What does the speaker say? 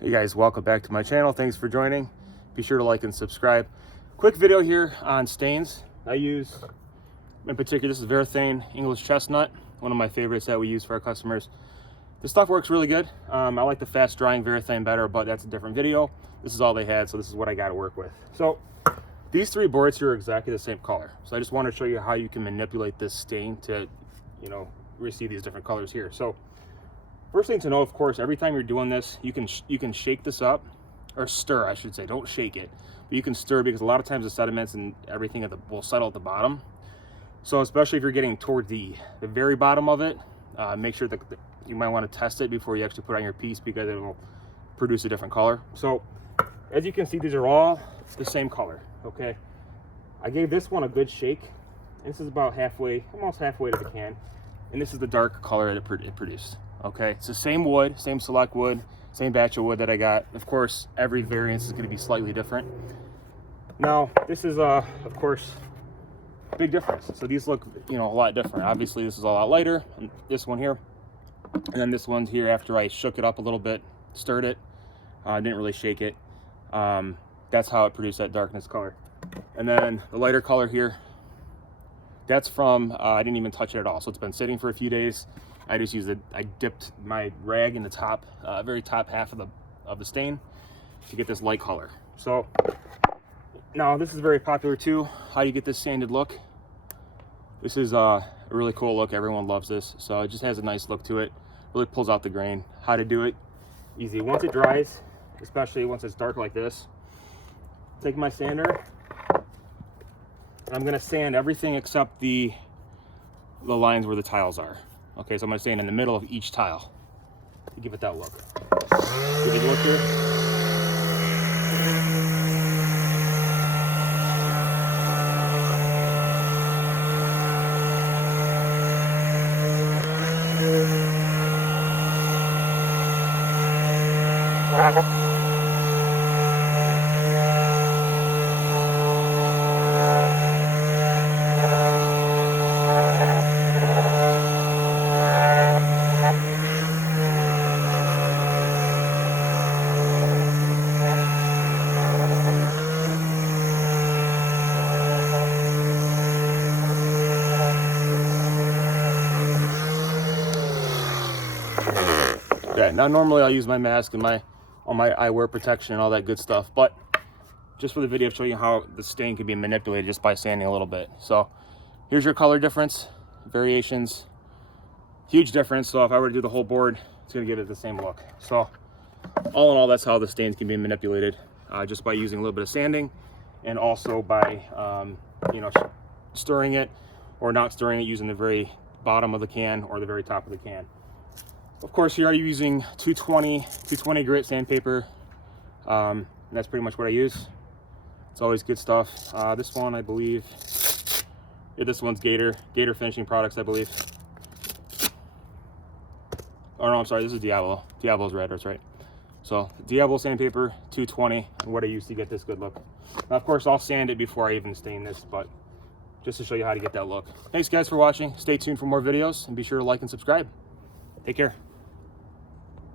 Hey guys, welcome back to my channel. Thanks for joining. Be sure to like and subscribe. Quick video here on stains. I use, in particular, this is Varathane English Chestnut, one of my favorites that we use for our customers. This stuff works really good. I like the fast drying Varathane better, but that's a different video. This is all they had, so this is what I got to work with. So these three boards here are exactly the same color. So I just want to show you how you can manipulate this stain to, receive these different colors here. So first thing to know, of course, every time you're doing this, you can shake this up, or stir, I should say. Don't shake it, but you can stir, because a lot of times the sediments and everything will settle at the bottom. So especially if you're getting toward the very bottom of it, make sure that you might want to test it before you actually put on your piece, because it will produce a different color. So as you can see, these are all the same color. Okay, I gave this one a good shake, and this is about halfway, almost halfway to the can, and this is the dark color that it produced. Okay, it's the same wood, same select wood, same batch of wood that I got. Of course, every variance is going to be slightly different. Now, this is, of course, a big difference. So these look, a lot different. Obviously, this is a lot lighter, and this one here. And then this one's here after I shook it up a little bit, stirred it. I didn't really shake it. That's how it produced that darkness color. And then the lighter color here, that's from, I didn't even touch it at all. So it's been sitting for a few days. I just used it. I dipped my rag in the top, very top half of the stain to get this light color. So now this is very popular too. How do you get this sanded look? This is a really cool look. Everyone loves this. So it just has a nice look to it. Really pulls out the grain. How to do it? Easy. Once it dries, especially once it's dark like this, take my sander. And I'm gonna sand everything except the lines where the tiles are. Okay, so I'm gonna sand in the middle of each tile to give it that look. Give it a look here. Yeah, now normally I'll use my mask and all my eyewear protection and all that good stuff, but just for the video, I'll show you how the stain can be manipulated just by sanding a little bit. So here's your color difference, variations, huge difference. So if I were to do the whole board, it's gonna give it the same look. So all in all, that's how the stains can be manipulated, just by using a little bit of sanding, and also by stirring it or not stirring it, using the very bottom of the can or the very top of the can. Of course, here I'm using 220 grit sandpaper. And that's pretty much what I use. It's always good stuff. This one, I believe, yeah, this one's Gator Finishing Products, I believe. Oh no, I'm sorry, this is Diablo. Diablo's red, that's right. So Diablo sandpaper, 220, and what I use to get this good look. Now, of course, I'll sand it before I even stain this, but just to show you how to get that look. Thanks guys for watching. Stay tuned for more videos, and be sure to like and subscribe. Take care.